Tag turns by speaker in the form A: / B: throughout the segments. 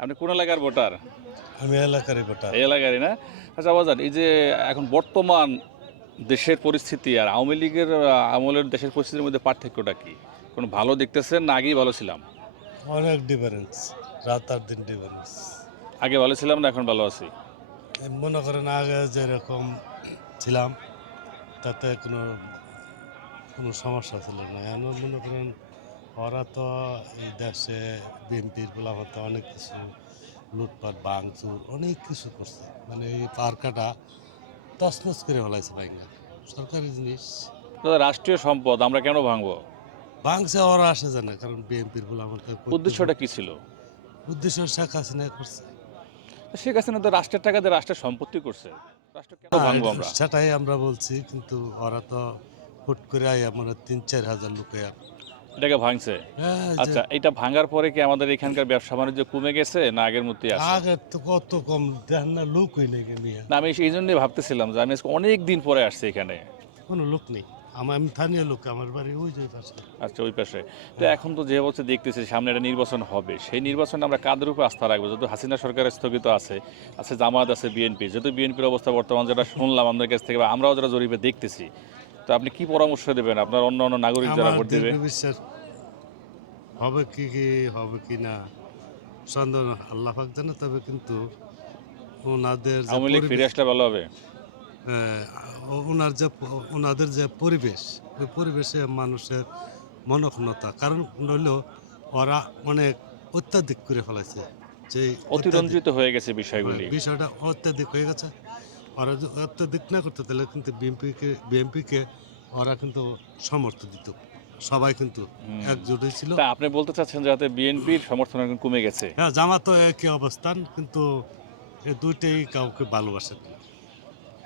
A: আপনি কোন এলাকার ভোটার?
B: আমি এলাকারই ভোটার।
A: এলাকারই না? আচ্ছা বাজার এই যে এখন বর্তমান দেশের পরিস্থিতি আর আওয়ামী লীগের আমলের দেশের পরিস্থিতির মধ্যে পার্থক্যটা কি? কোনো ভালো দেখতেছেন না আগেই ভালো ছিলাম?
B: অনেক ডিফারেন্স রাত আর দিন ডিফারেন্স
A: আগে ভালো ছিলাম না এখন ভালো আছি?
B: মনে করেন আগে যেরকম ছিলাম তাতে কোনো কোনো সমস্যা ছিল না। এখন মনে করেন ওরা তো এই দেশে বিএনপির বলা হতো অনেক কিছু লুটপাট ভাঙচুর অনেক কিছু করছে। মানে এই পার্কাটা তছনছ করে ফেলাইছে বাইঙ্গা সরকারি জিনিস।
A: রাষ্ট্রীয় সম্পদ আমরা কেন ভাঙবো?
B: ভাঙছে ওরা আসে জানে কারণ বিএনপির বলে আমার
A: উদ্দেশ্যটা কি ছিল?
B: উদ্দেশ্য শেখ হাসিনা করছে।
A: শেখ হাসিনা তো রাষ্ট্রের টাকা দিয়ে রাষ্ট্রের সম্পত্তি করছে। রাষ্ট্র কেন ভাঙবো আমরা?
B: সেটাই আমরা বলছি কিন্তু ওরা তো হুট করে আই আমরা তিন চার হাজার লোকে
A: এটাকে ভাঙছে।
B: হ্যাঁ,
A: আচ্ছা এটা ভাঙার পরে কি আমাদের এখানকার ব্যবসা বাণিজ্য কমে গেছে না আগের মতোই আছে?
B: আগে তো কত কম দেখেন না নিয়ে।
A: না আমি এই জন্যই ভাবতেছিলাম যে আমি অনেক দিন পরে আসছি এখানে।
B: কোনো লোক নেই। আমার আমি স্থানীয় লোক আমার বাড়ি ওই যে পাশে।
A: আচ্ছা ওই পাশে। তো এখন তো যে দেখতেছি সামনে একটা নির্বাচন হবে। সেই নির্বাচনে আমরা কাদের উপর আস্থা রাখব? যেহেতু হাসিনা সরকার স্থগিত আছে আছে জামাত আছে বিএনপি। যেহেতু বিএনপির অবস্থা বর্তমান যেটা শুনলাম আমাদের কাছ থেকে বা আমরাও যারা জরিপে দেখতেছি তো আপনি কি পরামর্শ দেবেন? আপনার অন্য অন্য নাগরিক যারা ভোট দেবে?
B: বিশ্বাস হবে কি কি হবে কি না সন্দেহ। আল্লাহ পাক জানে তবে কিন্তু ওনাদের
A: আওয়ামী লীগ ফিরে আসলে ভালো হবে?
B: হ্যাঁ, ওনার যে ওনাদের যে পরিবেশ ওই পরিবেশে মানুষের মনক্ষণতা কারণ হলো ওরা অনেক অত্যাধিক করে ফেলেছে। যে
A: অতিরঞ্জিত হয়ে গেছে বিষয়গুলি।
B: বিষয়টা অত্যাধিক হয়ে গেছে। ওরা যদি অত্যাধিক না করতে তাহলে কিন্তু বিএনপিকে বিএনপিকে ওরা কিন্তু সমর্থন দিত। সবাই কিন্তু। একজোট ছিল
A: আপনি বলতে চাচ্ছেন যাতে বিএনপির সমর্থন এখন কমে গেছে?
B: হ্যাঁ জামাতো একই অবস্থান কিন্তু এই দুইটাই কাউকে ভালোবাসে না।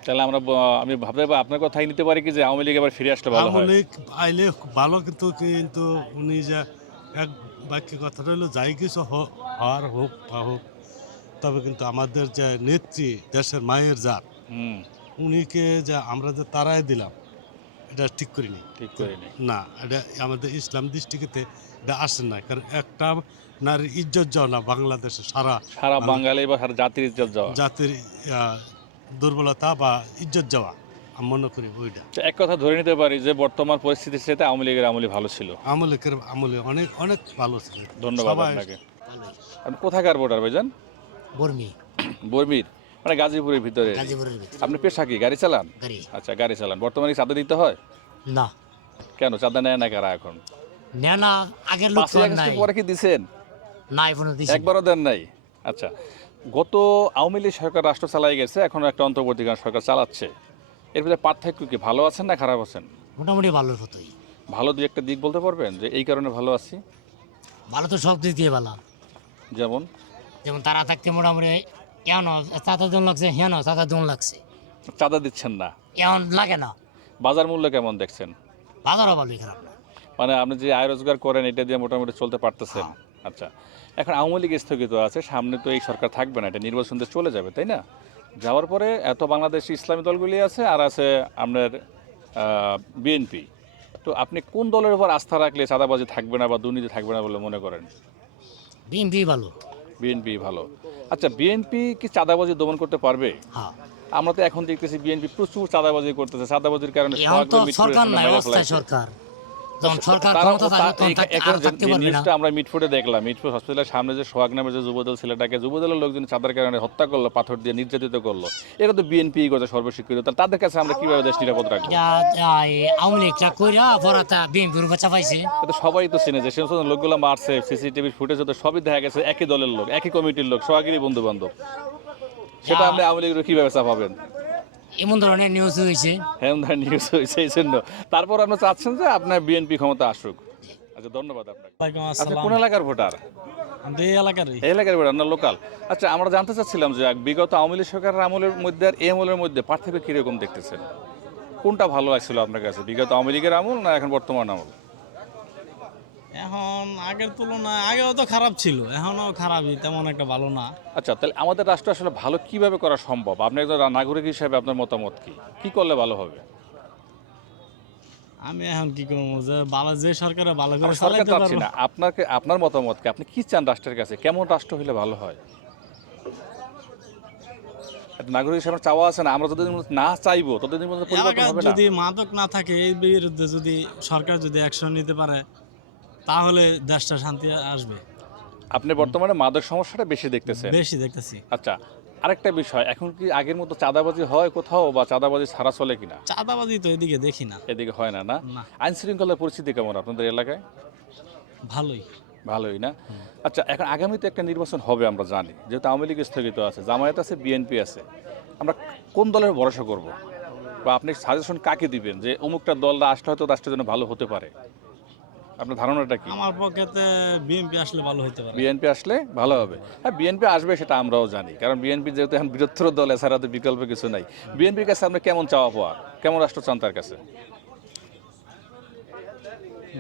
A: তাহলে আমরা আমি ভাবতে আপনার কথাই নিতে পারি কি যে আওয়ামী লীগ এবার ফিরে আসলে ভালো
B: আওয়ামী লীগ আইলে ভালো কিন্তু কিন্তু উনি যে এক বাক্য কথাটা হলো যাই কিছু হোক হওয়ার হোক বা হোক তবে কিন্তু আমাদের যে নেত্রী দেশের মায়ের জাত উনিকে যে আমরা যে তারাই দিলাম এটা ঠিক করিনি।
A: ঠিক করিনি।
B: না এটা আমাদের ইসলাম দৃষ্টিতে এটা আসে না কারণ একটা নারীর ইজ্জত যাওয়া না বাংলাদেশে সারা
A: সারা বাঙালি বা সারা জাতির ইজ্জত যাওয়া।
B: জাতির দুর্বলতা বা ইজ্জত যাওয়া আমি মনে করি ওইটা।
A: এক কথা ধরে নিতে পারি যে বর্তমান পরিস্থিতির সাথে আওয়ামী লীগের আমলি ভালো ছিল।
B: আমলের আমলে অনেক অনেক ভালো ছিল।
A: ধন্যবাদ আপনাকে। আপনি কোথাকার ভোটার ভাইজান?
C: বর্মি।
A: বর্মির? মানে গাজীপুরের ভিতরে।
C: গাজীপুরের ভিতরে।
A: আপনি পেশা কি? গাড়ি চালান?
C: গাড়ি।
A: আচ্ছা গাড়ি চালান। বর্তমানে কি চাঁদা দিতে হয়?
C: না।
A: কেন? চাঁদা নেয় না কারা এখন?
C: না না আগের লোক
A: পাঁচই আগস্টের
C: নাই।
A: পরে কি দিছেন?
C: না এখনও দিছি
A: একবারও দেন নাই? আচ্ছা গত আওয়ামী লীগ সরকার রাষ্ট্র চালাই গেছে এখন একটা অন্তর্বর্তীকালীন সরকার চালাচ্ছে। এর ভিতরে পার্থক্য কি ভালো আছেন না খারাপ আছেন?
C: মোটামুটি ভালো হতোই
A: ভালো দুই একটা দিক বলতে পারবেন যে এই কারণে ভালো আছি?
C: ভালো তো সব দিক দিয়ে ভালো।
A: যেমন?
C: যেমন তারা থাকতে মোটামুটি এমন চাতা জন লাগছে হেন চাতা জন লাগছে।
A: চাঁদা দিচ্ছেন না?
C: এমন লাগে না।
A: বাজার মূল্য কেমন দেখছেন?
C: বাজারও ভালোই খারাপ না।
A: মানে আপনি যে আয় রোজগার করেন এটা দিয়ে মোটামুটি চলতে পারতেছেন। আচ্ছা এখন আওয়ামী লীগ স্থগিত আছে সামনে তো এই সরকার থাকবে না এটা নির্বাচন চলে যাবে তাই না? যাওয়ার পরে এত বাংলাদেশ ইসলামী দলগুলি আছে আর আছে আপনার বিএনপি। তো আপনি কোন দলের উপর আস্থা রাখলে চাঁদাবাজি থাকবে না বা দুর্নীতি থাকবে না বলে মনে করেন?
C: বিএমপি ভালো।
A: বিএনপি ভালো। আচ্ছা বিএনপি কি চাঁদাবাজি দমন করতে পারবে?
C: হ্যাঁ।
A: আমরা তো এখন দেখতেছি বিএনপি প্রচুর চাঁদাবাজি করতেছে। চাঁদাবাজির কারণে
C: সরকার।
A: সামনে
C: নাই
A: মেরে
C: অস্থায়ী
A: ফেলাইছে।
C: সরকার যখন সরকার ক্ষমতা থাকবে
A: তা-
C: তখন
A: এই-
C: থাক-
A: এখন
C: আর
A: যে
C: থাকতে পারবে না।
A: নিউজটা আমরা মিটফুটে দেখলাম মিটফুট হসপিটালের সামনে যে সোহাগ নামে যে যুবদল ছেলেটাকে যুবদলের লোকজন চাঁদার কারণে হত্যা করল পাথর দিয়ে নির্যাতিত করল এটা তো বিএনপি করছে সর্বস্বীকৃত তাদের কাছে আমরা কীভাবে দেশ নিরাপদ রাখব?
C: যা যা এই আওয়ামী লীগটা কইরা পরাতা বিএমপির উপর চাপাইছে।
A: এটা সবাই তো চিনে যে সে সমস্ত লোকগুলো মারছে সিসিটিভি ফুটেজ তো সবই দেখা গেছে একই দলের লোক একই কমিটির লোক সোহাগেরই বন্ধু বান্ধব সেটা আপনি আওয়ামী লীগের কীভাবে চাপাবেন?
C: এমন ধরনের নিউজ হয়েছে।
A: এমন ধরনের নিউজ হয়েছে এই জন্য। তারপর আপনি চাচ্ছেন যে আপনার বিএনপি ক্ষমতা আসুক। আচ্ছা ধন্যবাদ আপনাকে।
D: ওয়ালাইকুম
A: আচ্ছা
D: আসসালাম।
A: কোন এলাকার ভোটার?
D: এই এলাকারই।
A: এই এলাকার ভোটার না লোকাল আচ্ছা আমরা জানতে চাচ্ছিলাম যে বিগত আওয়ামী লীগ সরকারের আমলের মধ্যে আর এই আমলের মধ্যে পার্থক্য কীরকম দেখতেছেন? কোনটা ভালো লাগছিল আপনার কাছে? বিগত আওয়ামী লীগের আমল না এখন বর্তমান আমল?
D: এখন আগের তুলনায় আগেও তো খারাপ ছিল এখনও খারাপই তেমন একটা ভালো না।
A: আচ্ছা তাহলে আমাদের রাষ্ট্র আসলে ভালো কীভাবে করা সম্ভব? আপনি একজন নাগরিক হিসেবে আপনার মতামত কি? কি করলে ভালো হবে?
D: আমি এখন কি করব? যে ভালো যে সরকারে ভালো করে
A: আমরা সরকার
D: চালাইতে
A: চাচ্ছি
D: পারব।
A: না। আপনাকে আপনার মতামত কি? আপনি কি চান রাষ্ট্রের কাছে? কেমন রাষ্ট্র হলে ভালো হয়? একটা নাগরিক হিসেবে চাওয়া আছে না আমরা যতদিন পর্যন্ত না চাইব ততদিন পর্যন্ত পরিবর্তন হবে না।
D: যদি মাদক না থাকে এই বিরুদ্ধে যদি সরকার যদি অ্যাকশন নিতে পারে তাহলে দেশটা শান্তি আসবে।
A: আপনি বর্তমানে মাদক সমস্যাটা বেশি দেখতেছেন?
D: বেশি দেখতেছি।
A: আচ্ছা আরেকটা বিষয় এখন কি আগের মতো চাঁদাবাজি হয় কোথাও বা চাঁদাবাজি ছাড়া চলে কিনা?
D: চাঁদাবাজি তো এদিকে দেখি না।
A: এদিকে হয় না না? আইন শৃঙ্খলার পরিস্থিতি কেমন আপনাদের এলাকায়?
D: ভালোই।
A: ভালোই না? আচ্ছা এখন আগামীতে একটা নির্বাচন হবে আমরা জানি যেহেতু আওয়ামী লীগ স্থগিত আছে জামায়াত আছে বিএনপি আছে। আমরা কোন দলের ভরসা করব? বা আপনি সাজেশন কাকে দিবেন যে অমুকটা দলটা আসলে হয়তো রাষ্ট্রের জন্য ভালো হতে পারে? আপনার ধারণাটা কি?
D: আমার পক্ষেতে বিএনপি আসলে ভালো হতে পারে।
A: বিএনপি আসলে ভালো হবে। হ্যাঁ বিএনপি আসবে সেটা আমরাও জানি। কারণ বিএনপি যেহেতু এখন বৃহত্তর দল এছাড়া তো বিকল্প কিছু নাই। বিএনপির কাছে কেমন চাওয়া পাওয়া? কেমন রাষ্ট্র চান তার কাছে?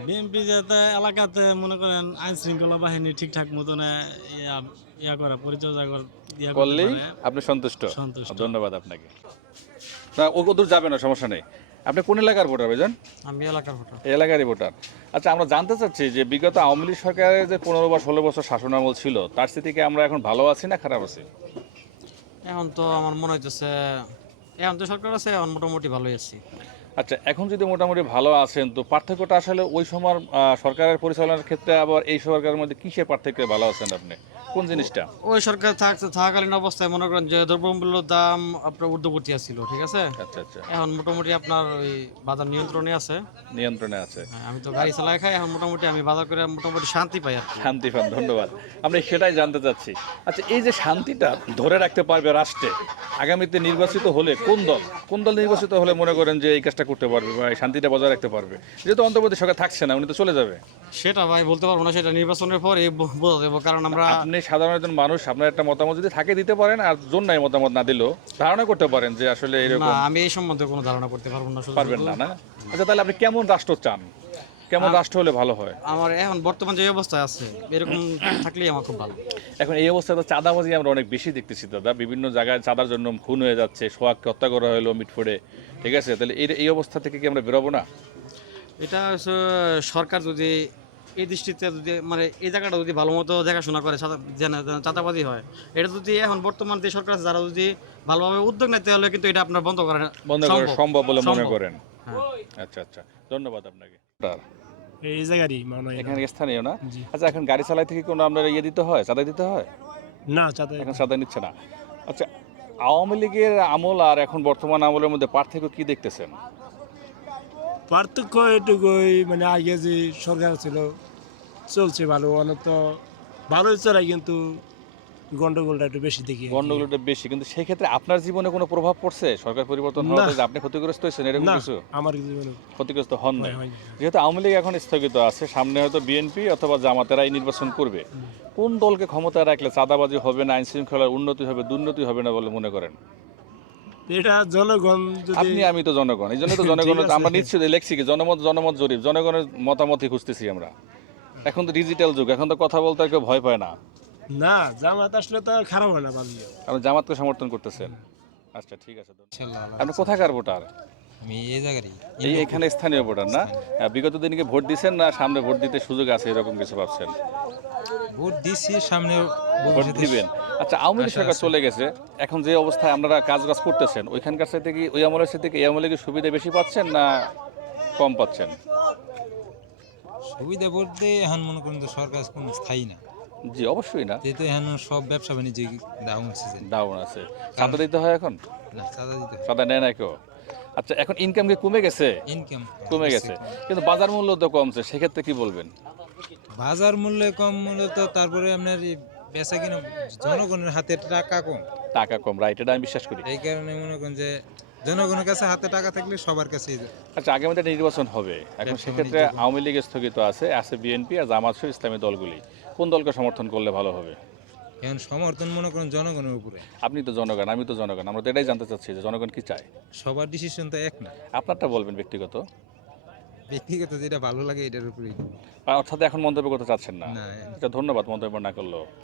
D: বিএনপি যাতে এলাকাতে মনে করেন আইন শৃঙ্খলা বাহিনী ঠিকঠাক মতন ইয়া ইয়া করে পরিচর্যা
A: করলেই আপনি সন্তুষ্ট।
D: সন্তুষ্ট।
A: ধন্যবাদ আপনাকে। না ও যাবে না সমস্যা নেই। আপনি কোন এলাকার ভোটার ভাইজান?
D: আমি এলাকার ভোটার।
A: এলাকারই ভোটার। আচ্ছা আমরা জানতে চাচ্ছি যে বিগত আওয়ামী লীগ সরকারের যে পনেরো বা ষোলো বছর শাসনামল ছিল তার স্থিতিকে আমরা এখন ভালো আছি না খারাপ আছি?
E: এখন তো আমার মনে হইতেছে এখন তো সরকার আছে এখন মোটামুটি ভালোই আছি।
A: আচ্ছা এখন যদি মোটামুটি ভালো আছেন তো পার্থক্যটা আসলে ওই সময় সরকারের পরিচালনার ক্ষেত্রে আবার এই সরকারের মধ্যে কিসের পার্থক্যে ভালো আছেন আপনি? কোন জিনিসটা?
E: ওই সরকার থাকতে থাকাকালীন অবস্থায় মনে করেন যে দ্রব্যমূল্যের দাম আপনার ঊর্ধ্বগতি আসছিল ঠিক আছে?
A: আচ্ছা আচ্ছা।
E: এখন মোটামুটি আপনার ওই বাজার নিয়ন্ত্রণে আছে।
A: নিয়ন্ত্রণে আছে।
E: হ্যাঁ, আমি তো গাড়ি চালাই খাই এখন মোটামুটি আমি বাজার করে মোটামুটি শান্তি পাই আর
A: শান্তি পান ধন্যবাদ। আমরা সেটাই জানতে চাচ্ছি। আচ্ছা এই যে শান্তিটা ধরে রাখতে পারবে রাষ্ট্রে আগামীতে নির্বাচিত হলে কোন দল কোন দল নির্বাচিত হলে মনে করেন যে এই কাজটা করতে পারবে বা এই শান্তিটা বজায় রাখতে পারবে। যেহেতু অন্তর্বর্তী সরকার থাকছে না উনি তো চলে যাবে।
E: সেটা ভাই বলতে পারব না সেটা নির্বাচনের পর বোঝা যাব কারণ আমরা
A: আপনি সাধারণ একজন মানুষ আপনার একটা মতামত যদি থাকে দিতে পারেন আর জন্য মতামত না দিলেও ধারণা করতে পারেন যে আসলে এরকম
E: আমি এই সম্বন্ধে কোনো ধারণা করতে পারব না
A: পারবেন না না? আচ্ছা তাহলে আপনি কেমন রাষ্ট্র চান? কেমন রাষ্ট্র হলে ভালো হয়?
E: আমার এখন বর্তমান যে অবস্থায় আছে এরকম থাকলেই আমার খুব ভালো।
A: এখন এই অবস্থায় তো চাঁদাবাজি আমরা অনেক বেশি দেখতেছি দাদা। বিভিন্ন জায়গায় চাঁদার জন্য খুন হয়ে যাচ্ছে সোহাগকে হত্যা করা হলো মিটফোড়ে ঠিক আছে? তাহলে এই এই অবস্থা থেকে কি আমরা বেরোবো না?
E: এটা সরকার যদি এই দৃষ্টিতে যদি মানে এই জায়গাটা যদি ভালো মতো দেখাশোনা করে চাঁদাবাজি হয় এটা যদি এখন বর্তমান যে সরকার আছে, যারা যদি ভালোভাবে উদ্যোগ নিতে হলে কিন্তু এটা আপনার বন্ধ করা
A: বন্ধ করা সম্ভব। বলে মনে করেন?
E: হ্যাঁ।
A: আচ্ছা আচ্ছা। ধন্যবাদ আপনাকে।
F: এই জায়গারই মানে
A: এখানে স্থানীয় না? আচ্ছা এখন গাড়ি চালাই থেকে কোনো আপনার ইয়ে দিতে হয়? চাঁদা দিতে হয়?
F: না চাঁদা
A: এখন চাঁদা নিচ্ছে না। আচ্ছা আওয়ামী লীগের আমল আর এখন বর্তমান আমলের মধ্যে পার্থক্য কি দেখতেছেন?
F: পার্থক্য এটুকুই মানে আগে যে সরকার ছিল চলছে ভালো। অনেক তো ভালোই চলে কিন্তু গন্ডগোলটা একটু বেশি দেখি
A: গন্ডগোলটা বেশি কিন্তু সেই ক্ষেত্রে আপনার জীবনে কোনো প্রভাব পড়ছে? সরকার পরিবর্তন হওয়াতে
F: না।
A: যে আপনি ক্ষতিগ্রস্ত হয়েছেন এরকম কিছু?
F: আমার জীবনে
A: ক্ষতিগ্রস্ত হন
F: হয়নি।
A: যেহেতু আওয়ামী লীগ এখন স্থগিত আছে সামনে হয়তো বিএনপি অথবা জামাতেরাই নির্বাচন করবে। কোন দলকে ক্ষমতায় রাখলে চাঁদাবাজি হবে না আইন শৃঙ্খলার উন্নতি হবে দুর্নীতি হবে না বলে মনে করেন?
F: এটা জনগণ
A: আপনি আমি তো জনগণ এই জন্য তো জনগণ আমরা নিশ্চিত লেখছি কি জনমত জনমত জরিপ জনগণের মতামতই খুঁজতেছি আমরা। এখন তো ডিজিটাল যুগ এখন তো কথা বলতে আর কেউ ভয় পায় না।
F: না জামাত আসলে তো খারাপ হয় না ভালো
A: আপনি জামাতকে সমর্থন করতেছেন। আচ্ছা ঠিক আছে। আপনি কোথাকার ভোটার?
G: আমি এই জায়গারই।
A: এই এখানে স্থানীয় ভোটার না? আহ, বিগত দিনকে ভোট দিচ্ছেন না সামনে ভোট দিতে সুযোগ আছে এরকম কিছু ভাবছেন?
G: ভোট দিচ্ছি সামনে
A: ভোট দিবেন। আচ্ছা আওয়ামী লীগ সরকার চলে গেছে। এখন যে অবস্থায় আপনারা কাজ কাজ করতেছেন ওইখানকার সাথে কি ওই আমলের সাথে কি এই আমলে কি সুবিধা বেশি পাচ্ছেন না কম পাচ্ছেন?
G: সুবিধা বলতে এখন মনে করেন তো সরকার কোনো স্থায়ী না।
A: জি অবশ্যই না।
G: যেহেতু এখন সব ব্যবসা বাণিজ্য ডাউন সিজন
A: ডাউন আছে। চাঁদা দিতে হয় এখন?
G: না চাঁদা দিতে
A: চাঁদা নেয় না কেউ? আচ্ছা এখন ইনকাম কি কমে গেছে?
G: ইনকাম
A: কমে গেছে। কিন্তু বাজার মূল্য তো কমছে সেক্ষেত্রে কি বলবেন?
G: বাজার মূল্য কম মূল্য তো তারপরে আপনার বেচা কিনা জনগণের হাতে টাকা কম।
A: টাকা কম রাইট এটা আমি বিশ্বাস করি।
G: এই কারণে মনে করেন যে জনগণের কাছে হাতে টাকা থাকলে সবার কাছে
A: আচ্ছা আগামীতে নির্বাচন হবে। এখন সেক্ষেত্রে আওয়ামী লীগ স্থগিত আছে আছে বিএনপি আর জামাত ইসলামী দলগুলি। কোন দলকে সমর্থন করলে ভালো হবে?
G: এখন সমর্থন মনে করেন জনগণের উপরে।
A: আপনি তো জনগণ আমি তো জনগণ আমরা তো এটাই জানতে চাচ্ছি যে জনগণ কি চায়?
G: সবার ডিসিশন তো এক না।
A: আপনারটা বলবেন ব্যক্তিগত।
G: ব্যক্তিগত যেটা ভালো লাগে এটার উপরেই।
A: অর্থাৎ এখন মন্তব্য করতে চাচ্ছেন না
G: না।
A: এটা ধন্যবাদ মন্তব্য না করলেও।